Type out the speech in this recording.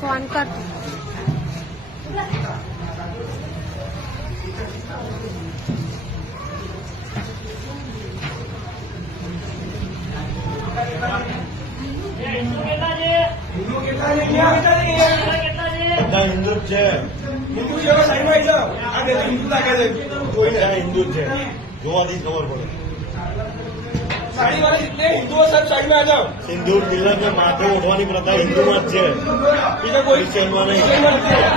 फोन कर हिंदू છે હિન્દુ જેવા સાઈડમાં આવી જાઓ આ દેશ હિન્દુ લાગે છે કોઈ હિન્દુ છે જોવાથી ખબર પડે સાડી વાળી जितने हिंदू सब साइड में आ जाओ सिंदूर तिलक में माथे उठवानी प्रथा हिंदू में છે બીજા કોઈ ક્રિશ્ચનમાં નહીં हिंदू